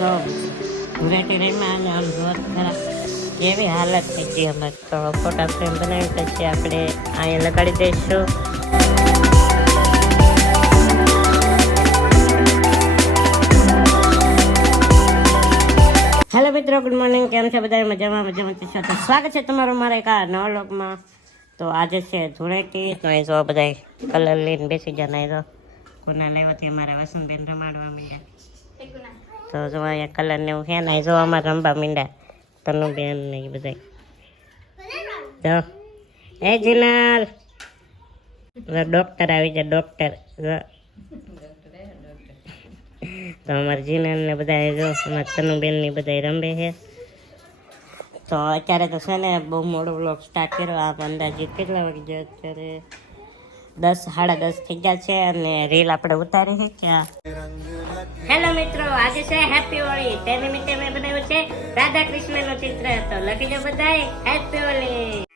જો ધૂળેટી કેવી હાલત થઈ ગઈ અમારે તો ફોટા ફ્રેમ બનાવી પછી આપણે અહીંયા લગાડી દઈશું. હેલો મિત્રો, ગુડ મોર્નિંગ. કેમ છે બધા? મજામાં મજામાં. છો તો સ્વાગત છે તમારું મારા એક આ નવા લોકમાં તો આજે છે ધૂળેટી. તો અહીં જો બધા કલર લઈને બેસી જાય તો કોના લેવાથી અમારે વસંતબેન રમાડવા માંડ્યા. તો જો અહીંયા કલર ને એવું છે ને જો અમારે રમવા તનુ તનુબેન ને એ બધા તો એ જીનાલ ડોક્ટર આવી જાય ડૉક્ટર તો અમારે જીનલ ને બધા જો, અમારે તનુબેન ને બધા રમે છે. તો અત્યારે તો છે ને બહુ મોડો બ્લોગ સ્ટાર્ટ કર્યો. આપ અંદાજિત કેટલા વાગે અત્યારે? દસ, સાડા દસ થઈ ગયા છે અને રીલ આપણે ઉતારી છે ક્યાં હેલો મિત્રો, આજે છે હેપી હોળી તે નિમિત્તે મેં બનાવ્યું છે રાધા કૃષ્ણનું ચિત્ર. તો લખી દો બધાય હેપી હોળી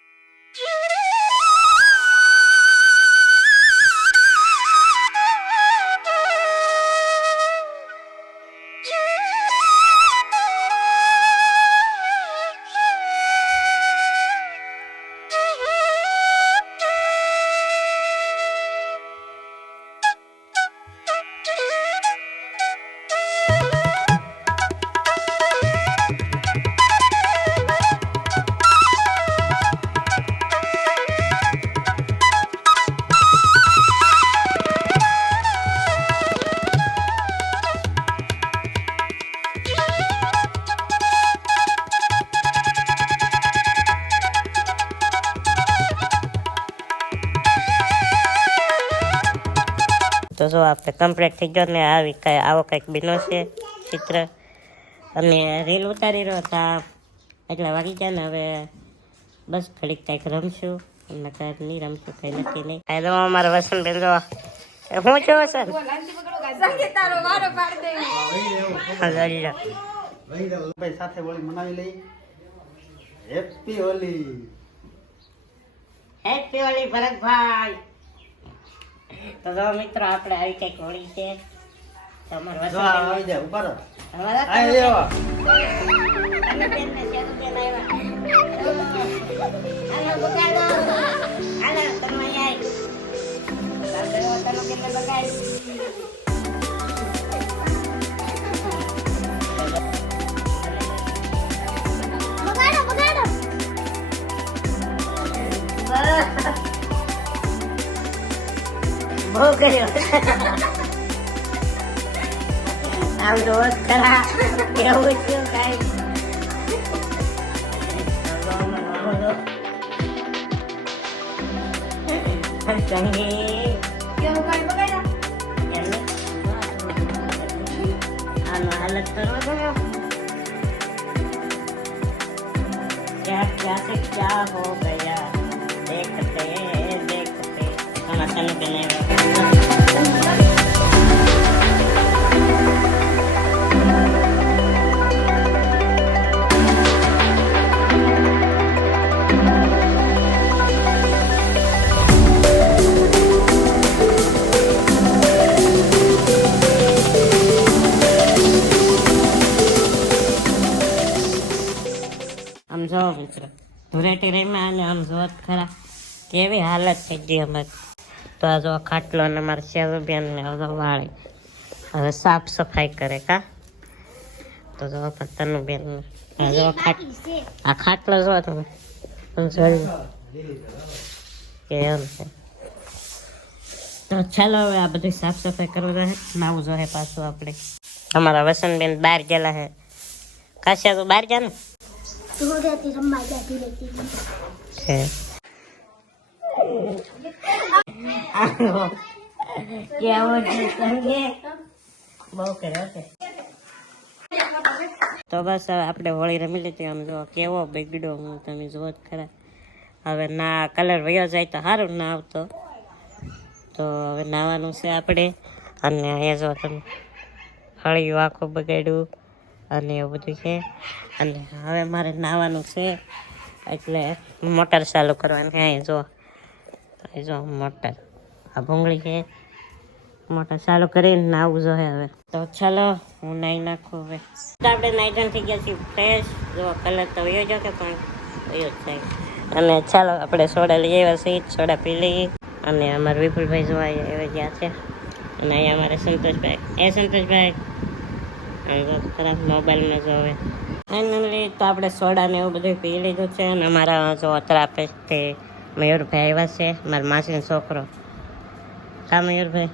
તો જો આપણે કમ્પ્લીટ થઈ ગયો ને આવી કઈ આવો કંઈક બીનો છે ચિત્ર. અને રીલ ઉતારી રહ્યો હતા. એટલા વાગી ગયા ને હવે બસ ઘડીક કંઈક રમશું. અને કાંઈ નહીં રમશું કંઈ નક્કી નહીં. તો અમારા વસન બેન જો હું છું વસન ભાઈ સાથે હોળી મનાવી લઈ. Happy Holi happy Holi Bharatbhai. તો જો મિત્રો આપણે આવી કંઈક હોળી છે તો અમારા જો આ વસન ઉપર અમારા આ લેવો તનુબેન ને આવ્યા. બગાડો. હાલો, તમે અહીંયા બગાડ. બહુ કર્યો આમ તો જ ખરા કેવું થયું કાંઈ સંગીત આનો હાલત કરો છો क्या क्या से क्या हो गया देखते देखते મસાલો પહેલાં સમજાવો મિત્રો, ધૂળેટી રહીમાં અને આમ જોત ખરા. કેવી હાલત થઈ ગઈ અમારી. તો આ જો ખાટલો અને મારા શેરુબેન ને હવે વાળે. હવે સાફ સફાઈ કરે કા? તો જો તનુબેન આ જો ખાટ આ ખાટલો જો તમે. જોયું કે એમ છે. તો ચાલો હવે આ બધી સાફ સફાઈ કરવું રહે નાવું જોઈએ પાછું આપણે. અમારા વસંતબેન બહાર ગયેલા હે. કાશ્યા તો બહાર ને. ગયા ધૂળેટી છે તો બસ હવે આપણે હોળી રમી લીધી. આમ જો કેવો બગડ્યો હું, તમે જુઓ ખરા. હવે ના કલર વયો જાય તો સારું ના આવતો. તો હવે નાવાનું છે આપણે. અને અહીંયા જો તમે હળિયું આખું બગાડ્યું અને એવું બધું છે. અને હવે મારે નાવાનું છે એટલે મોટર ચાલુ કરવાની અહીંયા જો. જો મોટર. આ ભૂંગળી છે. મોટર ચાલુ કરીને નાવું જોઈએ હવે. તો ચાલો, હું નાઈ નાખું હવે. આપણે નાઈ થઈ ગયા છીએ ફ્રેશ જો કલર તો વયો જો કે પણ વયો જ થાય અને ચાલો, આપણે સોડા લઈ આવ્યા છીએ. સોડા પી લઈએ. અને અમારા વિપુલભાઈ જોવા એવા ગયા છે. અને અહીંયા અમારે સંતોષભાઈ. એ સંતોષભાઈ અને ખરાબ મોબાઈલમાં જોવે ફાઇનલી તો આપણે સોડા ને એવું બધું પી લીધું છે. અને અમારા જો અત્યારે તે મયુરભાઈ આવ્યા છે મારા માસીનો છોકરો કા મયુરભાઈ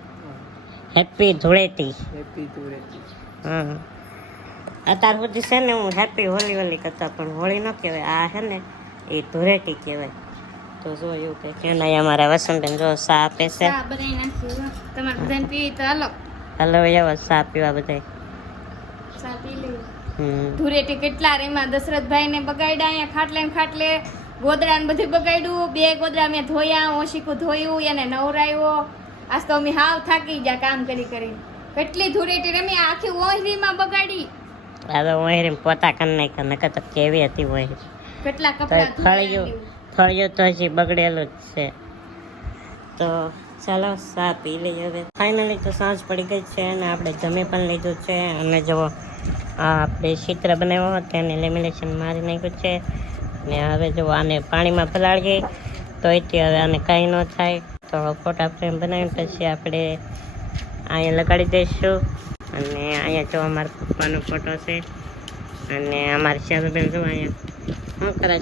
હેપી ધૂળેટી હેપી ધૂળેટી હા અત્યાર સુધી છે ને હું હેપી હોલી હોલી કરતા પણ હોળી ન કહેવાય આ છે ને એ ધૂળેટી કહેવાય તો જો એવું કે નહીં અમારા વસંતબેન જો સા આપે છે તમારે બધાને પીવી તો હલો હલો એવો સા પીવા બધા સા પી લે ધૂળેટી કેટલા રેમાં દશરથભાઈ ને બગાડ્યા અહીંયા ખાટલે ખાટલે ગોદડા ને બધું બગાડ્યું. બે ગોદડા મેં ધોયા ઓશીકું ધોયું એને નવરાયો આજ તો અમે હાવ થાકી ગયા કામ કરી કરી. કેટલી ધૂળેટી રમી આખી ઓહરીમાં બગાડી. આ તો વહેરી પોતા કરી નાખ્યા નકર તો કેવી હતી ઓહરી. કેટલા કપડા ફળિયું ફળિયું તો હજી બગડેલું જ છે. તો ચાલો સા પી લઈએ હવે. ફાઇનલી તો સાંજ પડી ગઈ છે અને આપણે જમી પણ લીધું છે. અને જો આ આપણે ચિત્ર બનાવ્યો તેને લેમિનેશન મારી નાખ્યું છે. ને હવે જો આને પાણીમાં પલાળીએ તો એથી હવે આને કાંઈ ન થાય. તો ફોટા ફ્રેમ બનાવીને પછી આપણે અહીંયા લગાડી દઈશું. અને અહીંયા જો અમારા પપ્પાનો ફોટો છે. અને અમારી શારુબેન જો અહીંયા શું કરે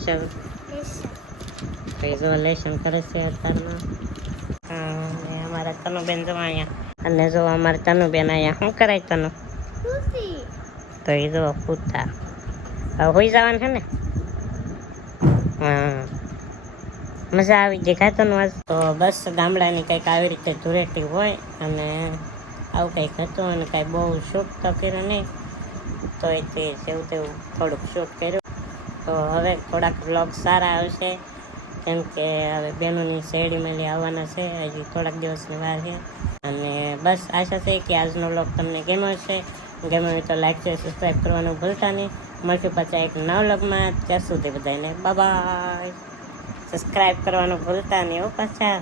જો લેસન કરે છે અત્યારમાં. અને અમારા તનુબેન જો અહીંયા અને જો અમારે તનુબેન અહીંયા શું કરાય તનુ? તો એ જો પૂછતા હવે હોઈ જવાનું છે ને? મજા આવી ગઈ ખાતો આજ? તો બસ ગામડાની કંઈક આવી રીતે ધૂળેટી હોય અને આવું કંઈક હતું અને કાંઈ બહુ શૂટ તો કર્યો નહીં. તો એ તે જેવું તેવું થોડુંક શૂટ કર્યું. તો હવે થોડાક બ્લોગ સારા આવશે. કેમ કે હવે બહેનોની શેરડી મેલી આવવાના છે. હજી થોડાક દિવસની વાર છે. અને બસ આશા છે કે આજનો બ્લોગ તમને ગમ્યો છે હોય તો લાઈક છે સબસ્ક્રાઈબ કરવાનું ભૂલતા નહીં. મળશે પાછા એક નવ લગમાં ત્યાં સુધી બધાને બાય સબસ્ક્રાઈબ કરવાનું ભૂલતા નહીં હો પાછા.